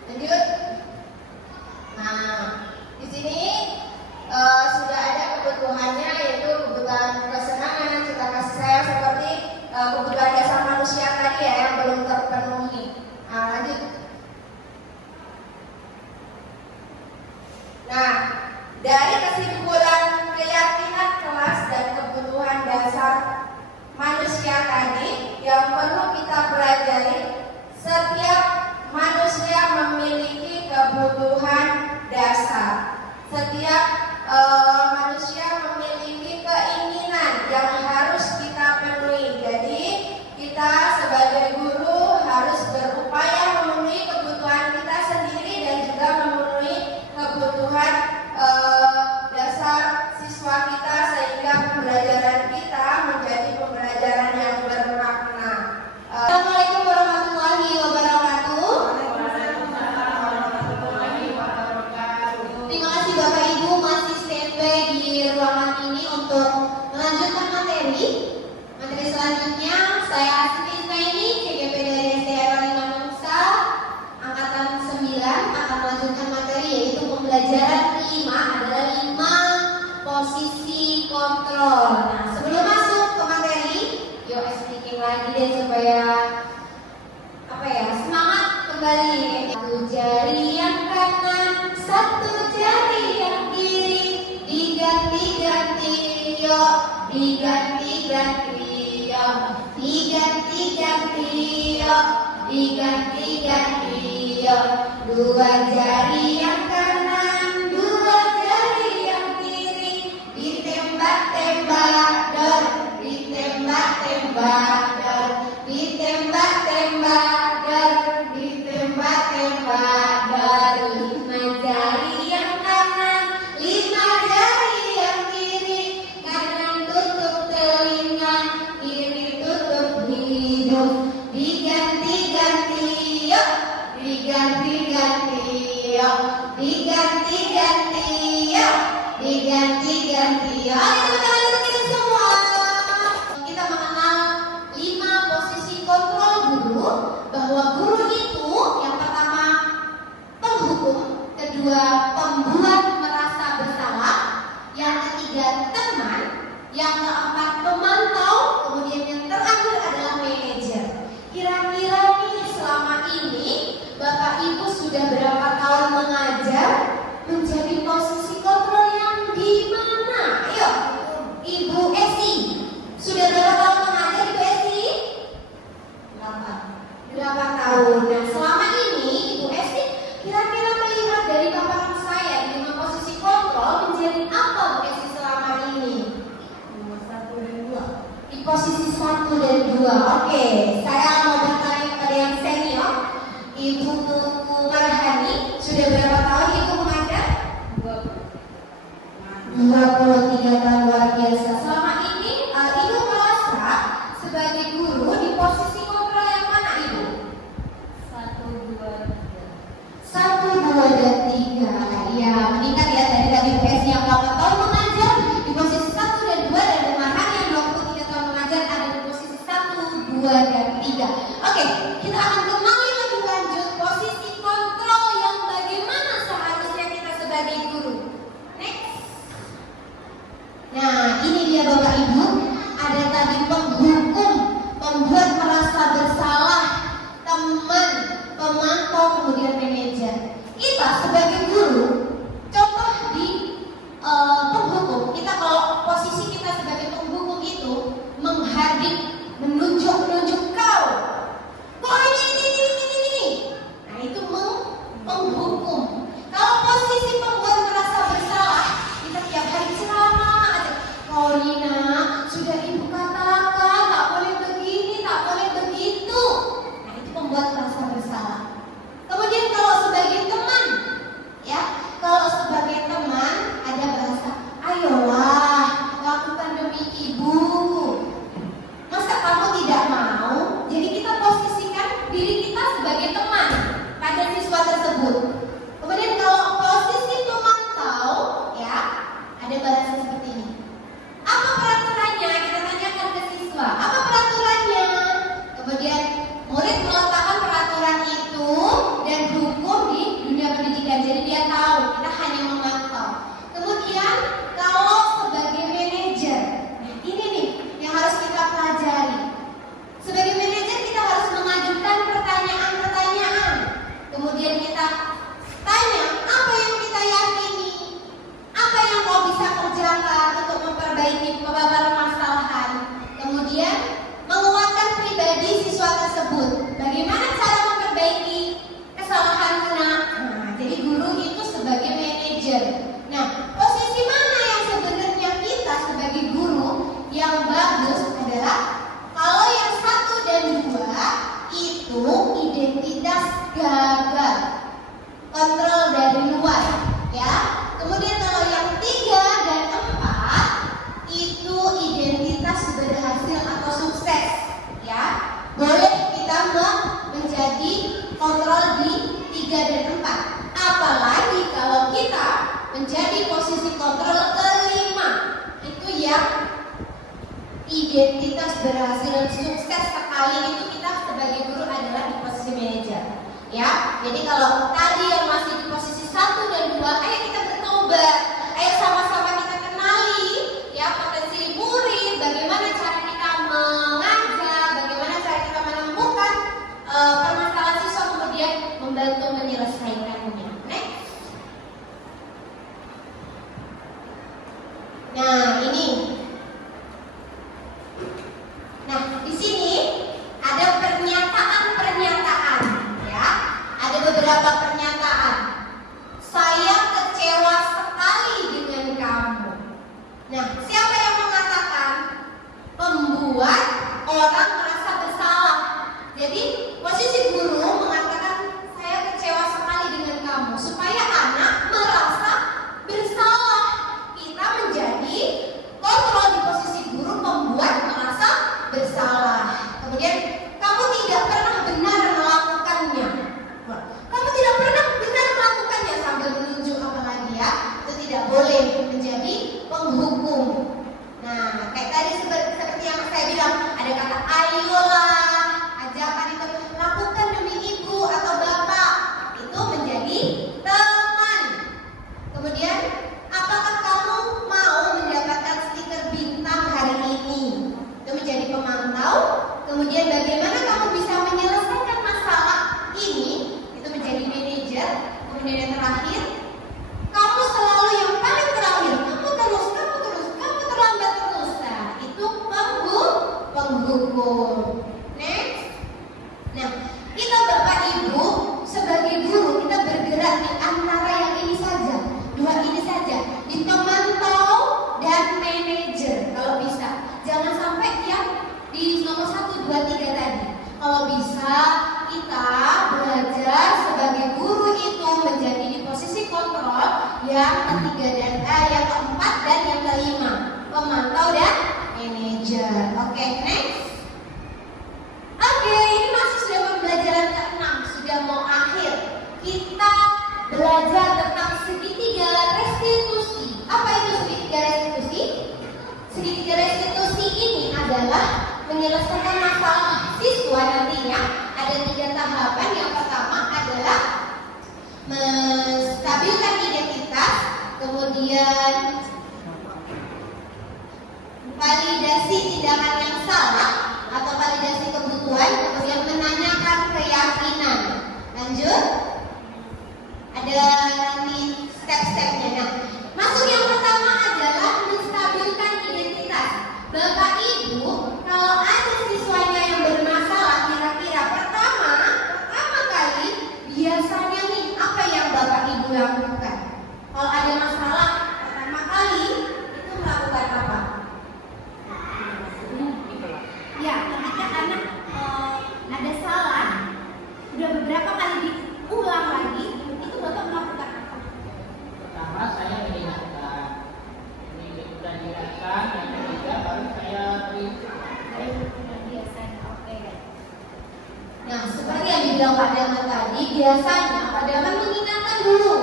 Lanjut. Nah, di sini sudah ada kebutuhannya yaitu kebutuhan kesenangan, cinta kasih sayang seperti kebutuhan dasar manusia tadi ya yang belum terpenuhi. Nah, lanjut. Nah, dari kesimpulan keyakinan kelas dan kebutuhan dasar manusia tadi yang perlu kita pelajari, setiap manusia memiliki kebutuhan dasar. Setiap manusia memiliki keinginan yang harus kita penuhi. Jadi kita sebagai guru harus berupaya memenuhi kebutuhan kita sendiri dan juga memenuhi kebutuhan dasar siswa kita sehingga pembelajaran kita menjadi pembelajaran yang bermakna. Assalamualaikum warahmatullahi wabarakatuh. Terima kasih Bapak Ibu masih standby di ruangan ini untuk melanjutkan materi selanjutnya. Saya Asri ini CGP dari SDR 5 Nusa Angkatan 9 akan melanjutkan materi yaitu pembelajaran 5 adalah 5 posisi kontrol. Nah, sebelum masuk ke materi, yuk speaking lagi deh supaya semangat kembali. Satu jari yang kanan, satu jari yang kiri, diganti-ganti yuk, diganti-ganti yuk, diganti-ganti yuk, diganti-ganti yuk. Dua jari yang kanan, dua jari yang kiri, ditembak-tembak dor, ditembak-tembak dor, ditembak-tembak dor, ditembak-tembak dor. Lima jari yang kanan, lima jari yang kiri, kanan tutup telinga, kiri tutup hidung, diganti-ganti yuk, diganti-ganti yuk. diganti-ganti. Ayo tepuk tangan untuk kita semua. Kita mengenal 5 posisi kontrol guru, bahwa guru itu yang pertama penghukum, kedua pembuat merasa bersalah, yang ketiga teman, yang keempat pemantau, kemudian yang terakhir adalah manajer. Kira-kira nih selama ini Bapak Ibu sudah berapa tahun mengajar menjadi posisi kontrol yang di mana? Ayo, Ibu Esi. Sudah berapa tahun mengajar Ibu Esi? 8 tahun. Nah, selama ini Ibu Esi kira-kira melihat dari paparan saya di 5 posisi kontrol menjadi apa Bu Esi selama ini? Nomor 1 dan 2. Di posisi 1 dan 2. Oke, saya mau bertanya kepada yang senior. Ibu Marhani, sudah berapa tahun Ibu mengajar? 23 tahun, luar biasa. Selama ini Ibu merasa sebagai guru di posisi kontrol yang mana Ibu? 1, 2, dan 3. Ya, meningkat ya dari PS yang 8 tahun mengajar di posisi 1 dan 2, dan Bu Marhani yang 23 tahun mengajar ada di posisi 1, 2, dan 3. Oke, kita akan kenali lebih lanjut posisi kontrol yang bagaimana seharusnya kita sebagai guru. Next. Nah, ini dia Bapak Ibu, ada tadi penghukum, pembuat merasa bersalah, teman, pemantau, kemudian manajer. Kita sebagai guru, contoh di penghukum, kita kalau posisi kita sebagai penghukum itu menghardik, menunjuk kau. Kau ini. Nah, itu menghukum. Kalau posisi pembuat merasa bersalah, kita tiap hari ceramah aja. Kau Nina, sudah Ibu katakan tak boleh begini, tak boleh begitu. Nah, itu pembuat merasa bersalah. Kemudian kalau sebagai teman, ya, kalau sebagai teman ada bahasa, ayolah lakukan demi Ibu. Masa kamu tidak mau? Jadi kita posisikan diri kita sebagai teman pada siswa tersebut. Kemudian kalau posisi pemantau, ya, ada bahasa seperti ini. Apa peraturannya? Kita tanyakan ke siswa. Apa peraturannya? Kemudian murid meletakkan peraturan itu dan hukum di dunia pendidikan. Jadi dia tahu, kita hanya memantau. Kemudian kalau sebagai manajer, nah ini nih yang harus kita pelajari. Sebagai manajer kita harus mengajukan pertanyaan-pertanyaan. Kemudian kita tanya, apa yang kita yakini? Apa yang kau bisa kerjakan untuk memperbaiki beberapa permasalahan? Kemudian menguatkan pribadi siswa tersebut. Bagaimana cara memperbaiki kesalahan nak? Nah, jadi guru itu sebagai manajer. Nah, posisi mana yang sebenarnya kita sebagai guru yang bagus adalah kalau yang 1 dan 2 itu identitas gagal, kontrol dari luar, ya. Kemudian kalau yang 3 dan 4 itu identitas berhasil atau sukses, ya. Boleh kita menjadi kontrol di 3 dan 4. Apalagi kalau kita menjadi posisi kontrol kelima, itu yang identitas berhasil dan sukses sekali, itu kita sebagai guru adalah di posisi manajer, ya. Jadi kalau tadi yang masih di posisi 1 dan 2, ayo kita bertobat, ayo sama-sama kita kenali, ya, potensi murid, bagaimana cara kita mengajar, bagaimana cara kita menemukan permasalahan siswa, kemudian membantu menyelesaikannya. Next. Nah, ini. Nah, di sini ada pernyataan-pernyataan, ya. Ada beberapa pernyataan. Saya kecewa sekali dengan kamu. Nah, siapa yang mengatakan? Pembuat orang merasa bersalah. Jadi, posisi guru mengatakan saya kecewa sekali dengan kamu supaya anak merasa bersalah. Kita menjadi kontrol di posisi guru, pembuat merasa bersalah. Kemudian kamu tidak pernah benar melakukannya. Kamu tidak pernah benar melakukannya, sambil menunjuk, apalagi ya. Itu tidak boleh menjadi ada kata ayolah, ajakan itu lakukan demi ibu atau bapak, itu menjadi teman. Kemudian, apakah kamu mau mendapatkan stiker bintang hari ini? Itu menjadi pemantau. Kemudian bagaimana kamu bisa menyelesaikan masalah ini? Itu menjadi manajer. Kemudian yang terakhir, kamu selalu yang paling terakhir. Kamu terlambat terus. Nah, itu penghukum. Next. Nah, kita Bapak Ibu sebagai guru kita bergerak di antara yang ini saja, dua ini saja, di pemantau dan manajer kalau bisa. Jangan sampai yang di nomor 1, 2, 3 tadi. Kalau bisa kita belajar sebagai guru itu menjadi di posisi kontrol yang ketiga dan yang keempat dan yang kelima, pemantau dan manajer. Oke, next. Oke, ini masih sudah pembelajaran ke-6, sudah mau akhir. Kita belajar tentang segitiga restitusi. Apa itu segitiga restitusi? Segitiga restitusi ini adalah menyelesaikan masalah siswa nantinya. Ada 3 tahapan. Yang pertama adalah menstabilkan identitas, kemudian validasi tindakan yang salah atau validasi kebutuhan, kemudian menanyakan keyakinan. Lanjut, ada nanti step-stepnya. Nah, masuk yang pertama adalah menstabilkan identitas. Bapak Ibu, kalau ada siswanya yang bermasalah, kira-kira pertama kali biasanya nih apa yang Bapak Ibu lakukan? Kalau ada masalah pertama kali itu melakukan apa? Ya, ketika anak ada salah, udah beberapa kali diulang lagi, itu Bapak melakukan apa? Pertama saya mengingatkan, ini sudah diingatkan, yang ketiga baru saya beri. Biasanya, oke. Nah, seperti yang dibilang Pak Daman tadi, biasanya Pak Daman mengingatkan dulu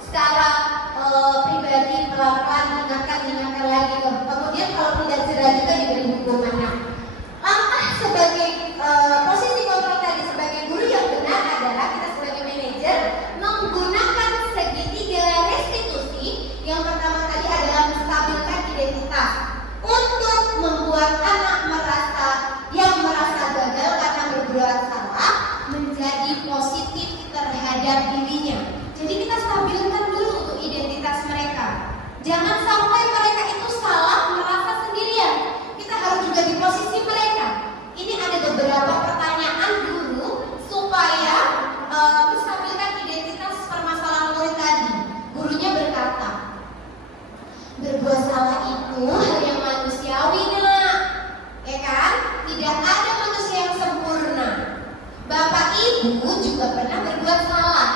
secara pribadi, pelan-pelan, ingatkan lagi. Kemudian kalau tidak jerah juga diberi hukumannya. Langkah sebagai posisi kontrol tadi sebagai guru yang benar adalah kita sebagai manajer menggunakan segitiga restitusi. Yang pertama tadi adalah menstabilkan identitas untuk membuat anak yang merasa gagal karena berbuat salah menjadi positif terhadap dirinya. Jadi kita stabilkan dulu untuk identitas mereka. Jangan sampai mereka itu salah merasa sendirian. Kita harus juga di posisi mereka. Ini ada beberapa pertanyaan dulu supaya menstabilkan identitas permasalahan murid tadi. Gurunya berkata, berbuat salah itu hal yang manusiawi, nak. Ya kan? Tidak ada manusia yang sempurna. Bapak Ibu juga pernah berbuat salah.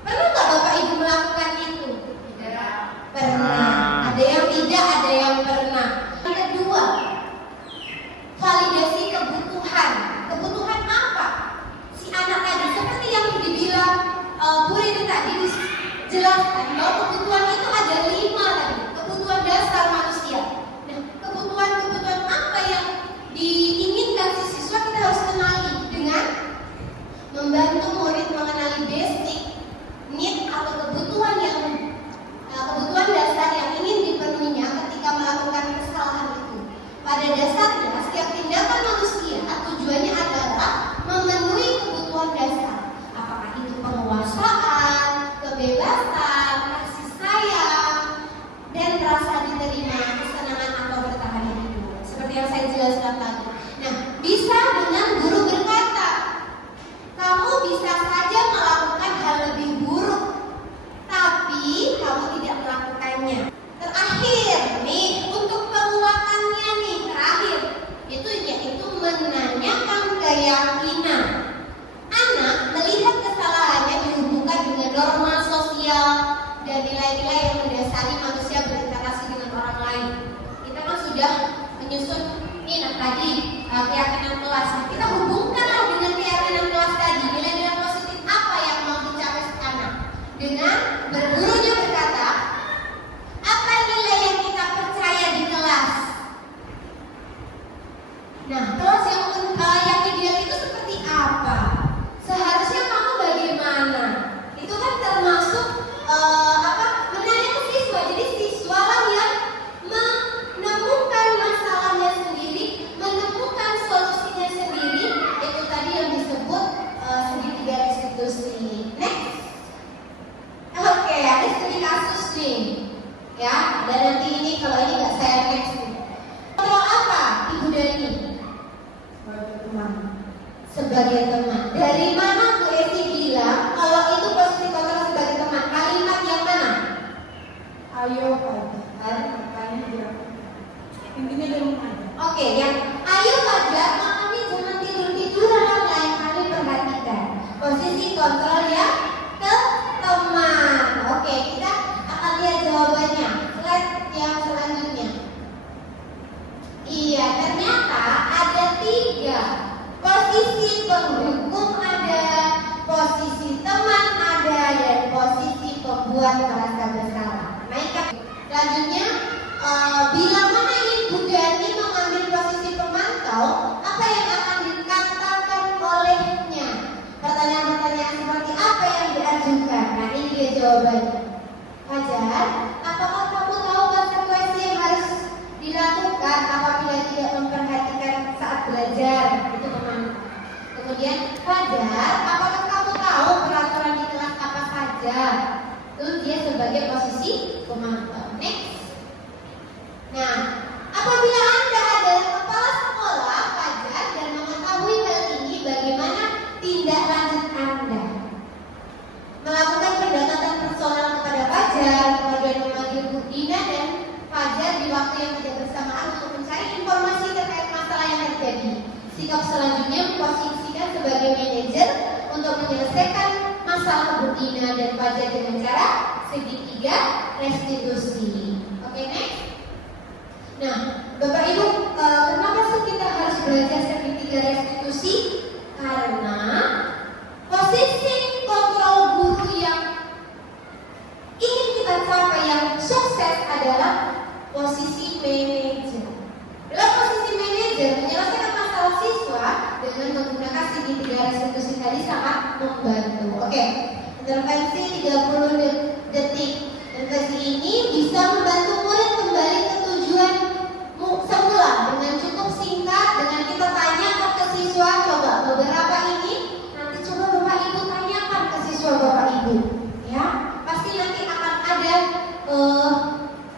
Pernah nggak Bapak Ibu melakukan itu? Tidak. Pernah. Ada yang tidak, ada yang pernah. Yang kedua, validasi kebutuhan. Kebutuhan apa? Si anak tadi seperti yang dibilang Bu Rini tadi jelaskan bahwa kebutuhan itu ada 5 tadi. Kebutuhan dasar manusia. Nah, kebutuhan apa yang diinginkan si siswa kita harus kenali dengan membantu murid mengenali basic need atau kebutuhan dasar yang ingin dipenuhinya ketika melakukan kesalahan itu. Pada dasarnya setiap tindakan manusia tujuannya adalah memenuhi kebutuhan dasar. Apakah itu penguasaan, kebebasan, kasih sayang, dan rasa diterima, kesenangan atau bertahan hidup. Seperti yang saya jelaskan tadi. Nah, bisa dengan guru berkata, kamu bisa saja melakukan hal lebih buruk, tapi kamu tidak melakukannya. Terakhir nih, untuk penguatannya nih, terakhir itu yaitu menanyakan keyakinan. Anak melihat kesalahannya dihubungkan dengan norma sosial dan nilai-nilai yang mendasari manusia berinteraksi dengan orang lain. Kita kan sudah menyusun tadi keyakinan kelas. Kita hubungkanlah dengan keyakinan kelas tadi. Nilai-nilai positif apa yang mau dicapai anak? Dengan bergurunya berkata, apa nilai yang kita percaya di kelas? Intinya di rumah aja. Oke, yang ayo Fajar, makanya jangan tidur-tiduran. Lain kali perhatikan posisi kontrol yang ke teman. Oke, kita akan lihat jawabannya. Slide yang selanjutnya. Iya, ternyata ada 3 posisi pendukung ada, posisi teman ada, dan posisi pembuat merasa bersalah. Naik. Selanjutnya, bila mana Ibu Dani mengambil posisi pemantau, apa yang akan dikatakan olehnya? Pertanyaan-pertanyaan seperti apa yang diajukan? Nah, ini dia jawabannya. Fajar, apakah kamu tahu konsekuensi yang harus dilakukan apabila tidak memperhatikan saat belajar? Itu pemantau. Kemudian, Fajar, apakah kamu tahu peraturan di kelas apa saja? Itu dia sebagai posisi pemantau. Next. Nah, apabila Anda adalah kepala sekolah, Fajar, dan mengetahui hal ini, bagaimana tindak lanjut Anda? Melakukan pendekatan personal kepada Fajar, kemudian memanggil Bu Dina dan Fajar di waktu yang tidak bersamaan untuk mencari informasi terkait masalah yang terjadi. Sikap selanjutnya memposisikan sebagai manajer untuk menyelesaikan masalah Bu Dina dan Fajar dengan cara segitiga restitusi. Oke, next. Nah, Bapak Ibu, kenapa sih kita harus belajar segitiga restitusi? Karena posisi kontrol guru yang ingin kita capai yang sukses adalah posisi manajer. Dalam posisi manajer, menyelesaikan masalah siswa dengan menggunakan segitiga restitusi tadi sangat membantu. Oke, intervensi 30 detik. Intervensi ini bisa membantu murid kembali ke tujuan semula dengan cukup singkat, dengan kita tanyakan ke siswa. Coba beberapa ini nanti coba Bapak Ibu tanyakan ke siswa Bapak Ibu, ya pasti nanti akan ada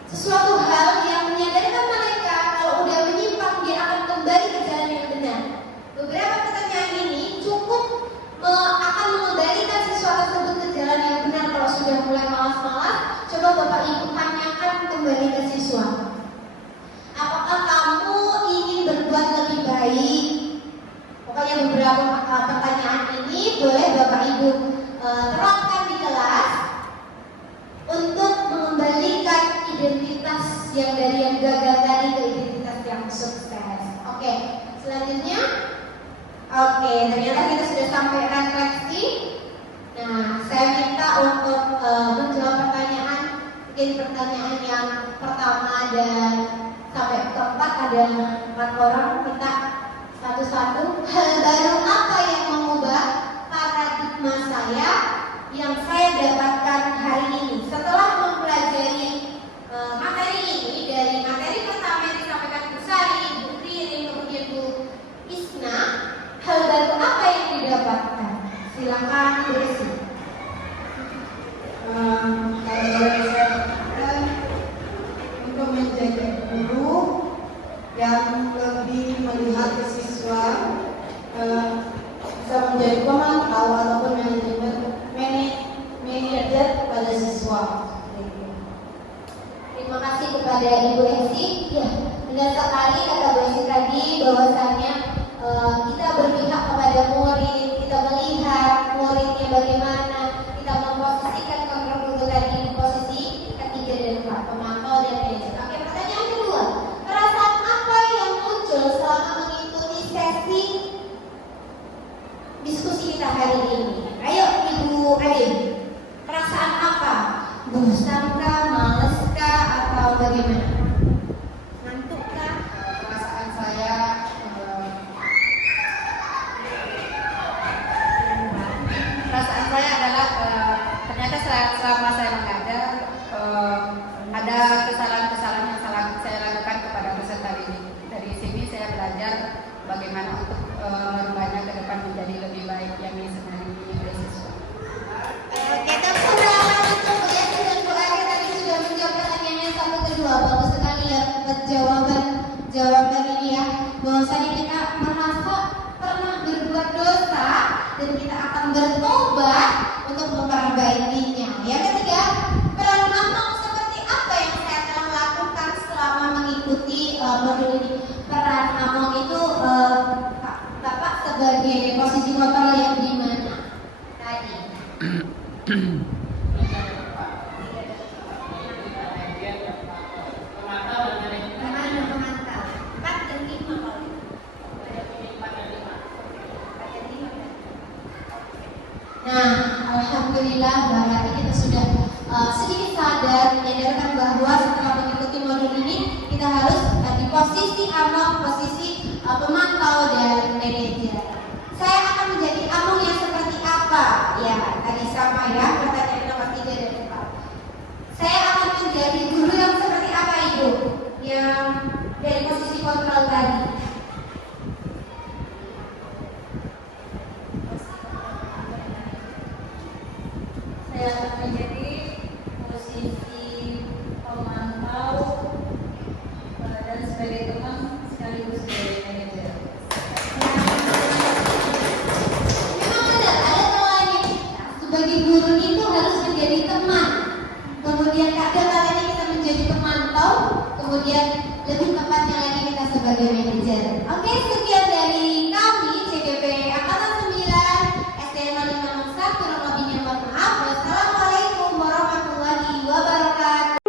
sesuatu hal yang menyadarkan mereka kalau udah menyimpang dia akan kembali ke jalan yang benar. Beberapa pertanyaan ini cukup akan mengembalikan siswa tersebut ke jalan yang benar. Kalau sudah mulai malas-malas, coba Bapak Ibu tanyakan kembali ke siswa. Apakah kamu ingin berbuat lebih baik? Pokoknya beberapa pertanyaan ini boleh Bapak Ibu terapkan di kelas untuk mengembalikan identitas yang dari yang gagal tadi ke identitas yang sukses. Oke, selanjutnya. Oke, ternyata kita sudah sampai refleksi. Nah, saya minta untuk menjawab pertanyaan. Mungkin pertanyaan yang pertama dan sampai keempat ada 4 orang. Kita satu-satu. Hal baru apa yang mengubah paradigma saya yang saya dapatkan hari ini setelah mempelajari materi ini, dari materi pertama yang disampaikan Bu Sari, Bu Ririn, kemudian Bu Isna. Hal baru apa yang didapatkan? Silakan Bu Isi. Kalau saya katakan untuk menjadi guru yang lebih melihat siswa, bisa menjadi pemantau ataupun manajer pada siswa. Terima kasih kepada Ibu Esi. Ya, benar sekali kata Bu Esi tadi bahwasanya kita berpihak kepada murid, kita melihat muridnya bagaimana, kita memposisikan kontrol guru tadi di posisi ketiga dan keempat, pemantau dan manajer. Oke, pertanyaan kedua, perasaan apa yang muncul selama mengikuti sesi diskusi kita hari ini? Ayo Ibu Adin, perasaan apa? Bosankah, maleskah, atau bagaimana? Ngantukkah? Perasaan saya adalah ternyata selama saya mengajar ada kesalahan-kesalahan yang saya lakukan kepada peserta didik. Dari sini saya belajar bagaimana untuk merubahnya ke depan menjadi lebih baik yang disenangi oleh siswa. Kita sudah untuk Bu Esi dan Bu Ari tadi sudah menjawab pertanyaan yang satu kedua. Bagus sekali ya jawaban ini ya. Bahwasanya kita merasa pernah berbuat dosa dan kita akan bertobat untuk memperbaikinya. Yang ketiga, peran mama seperti apa yang saya telah modul ini. Peran Among itu Bapak sebagai posisi kontrol yang di mana tadi? Pemantau. 4 dan 5 kalau. Nah, alhamdulillah berarti kita sudah sedikit sadar menyadarkan bahwa setelah mengikuti modul ini kita harus di posisi Among, posisi pemantau dan manajer. Saya akan menjadi Among yang seperti apa? Ya, tadi sama ya pertanyaan nomor 3 dan 4. Saya akan menjadi guru yang seperti apa itu? Yang dari posisi kontrol tadi. Saya akan menjadi posisi pemantau dan sebagai teman sekaligus sebagai manajer. Memang ada kalanya sebagai guru itu harus menjadi teman. Kemudian ada kalanya kita menjadi pemantau, kemudian lebih tepatnya lagi kita sebagai manajer. Oke, sekian dari kami CGP Angkatan 9 SDN 561. Kurang lebihnya mohon maaf. Wassalamualaikum warahmatullahi wabarakatuh.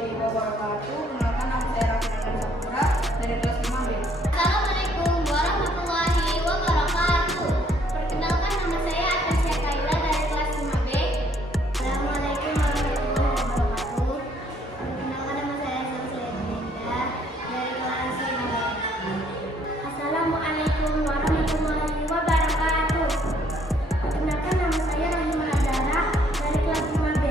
warahmatullahi wabarakatuh. Perkenalkan, nama saya Raffi Sapura dari kelas 5B. Assalamualaikum warahmatullahi wabarakatuh. Perkenalkan, nama saya Atasya Kaila dari kelas 5B. Assalamualaikum warahmatullahi wabarakatuh. Perkenalkan, nama saya Samsia Dinda dari kelas 5B. Assalamualaikum warahmatullahi wabarakatuh. Perkenalkan, nama saya Rahima Azhara dari kelas 5B.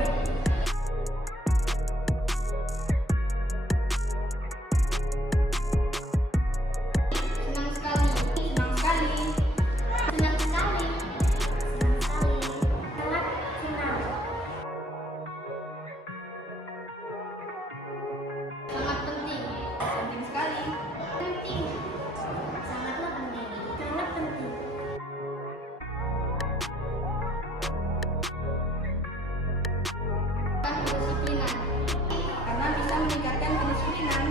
Senang sekali. Senang sekali. Senang sekali. Senang sekali. Sangat senang. Sangat penting. Penting sekali. Penting. Sangatlah penting. Sangat penting. Kedisiplinan. Karena bisa meningkatkan kedisiplinan.